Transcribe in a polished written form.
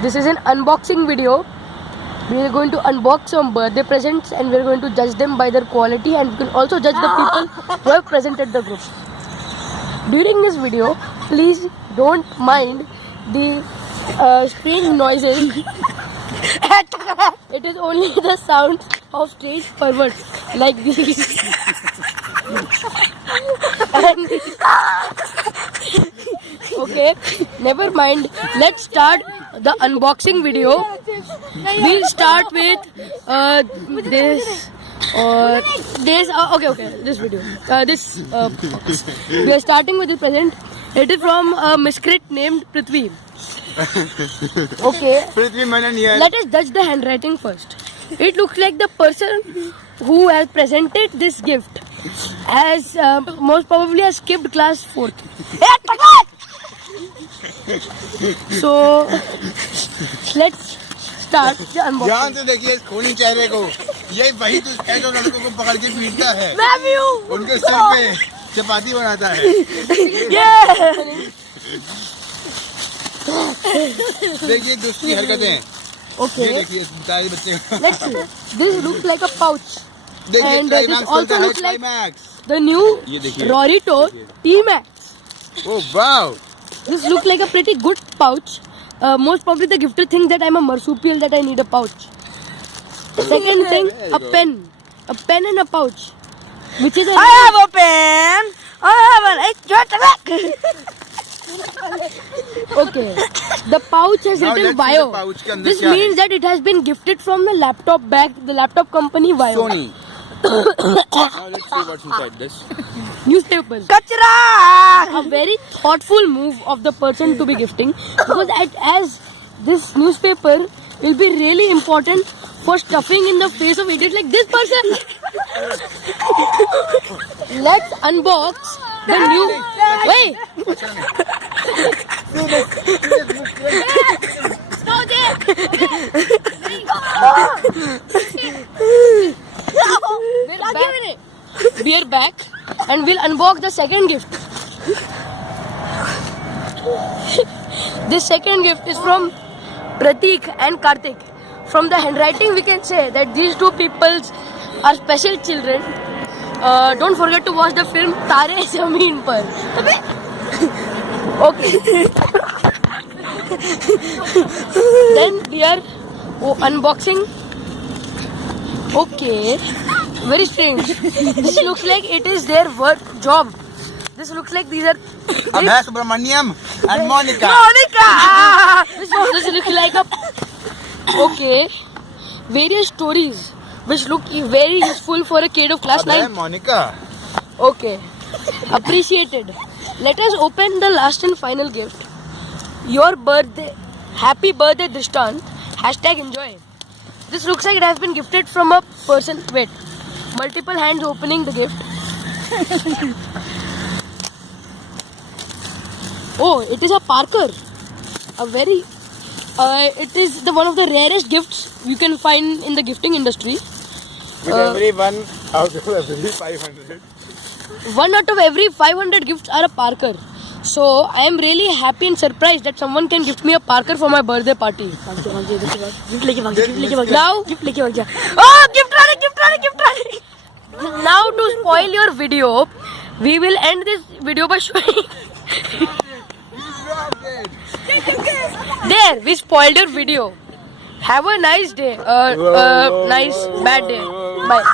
This is an unboxing video. We are going to unbox some birthday presents and we are going to judge them by their quality, and we can also judge the people who have presented the group. During this video, please don't mind the strange noises. It is only the sound of strange perverts like these. Okay, never mind. Let's start the unboxing video. We'll start with this or this. Okay. This video. We are starting with the present. It is from a miscreant named Prithvi. Okay. Prithvi Manan here. Let us judge the handwriting first. It looks like the person who has presented this gift has most probably has skipped class 4th. So let's start the unboxing. ध्यान से देखिए इस खूनी चेहरे को. यही वही तो है जो लड़कों को पकड़ के पीटता है. उनके सिर पे चपाती बनाता है. देखिए दोस्त की हरकतें. Okay. ये देखिए बेचारे बच्चे. Let's see. This looks like a pouch. देखिए And this क्लाइमैक्स also चलता है. looks like climax. the new ये देखिए. Rorito T-Max. Oh wow. This looks like a pretty good pouch. Most probably the gifter thinks that I'm a marsupial, that I need a pouch. Second thing, a pen. A pen and a pouch. Which is I have a pen. I have an extra track. Okay. The pouch has Now written let's see Bio. the pouch के अंदर This क्या है. means that it has been gifted from the laptop bag, the laptop company Bio. Sony. Now let's see what's inside this. Newspapers. Kachra. A very thoughtful move of the person to be gifting, because as this newspaper will be really important for stuffing in the face of idiots like this person. Let's unbox the new. Wait. We are back and we'll unbox the second gift. This second gift is from Pratik and Karthik. From the handwriting we can say that these two people are special children. Don't forget to watch the film Tare Zameen Par. Okay. Then we are unboxing. Okay. Very strange. This looks like it is their work job. This looks like these are. Abhay Subramaniam and Monica. This looks like a. Okay. Various stories which look very useful for a kid of class Abhay 9. Monica. Okay. Appreciated. Let us open the last and final gift. Your birthday. Happy birthday, Drishtant. #enjoy. This looks like it has been gifted from a person. Wait. Multiple hands opening the gift. Oh, it is a Parker. A very. It is one of the rarest gifts you can find in the gifting industry. With every one out of every 500. 1 out of every 500 gifts are a Parker. So I am really happy and surprised that someone can gift me a Parker for my birthday party. Now, now to spoil your video, we will end this video by showing. There, we spoiled your video. Have a nice day. Nice bad day. Bye.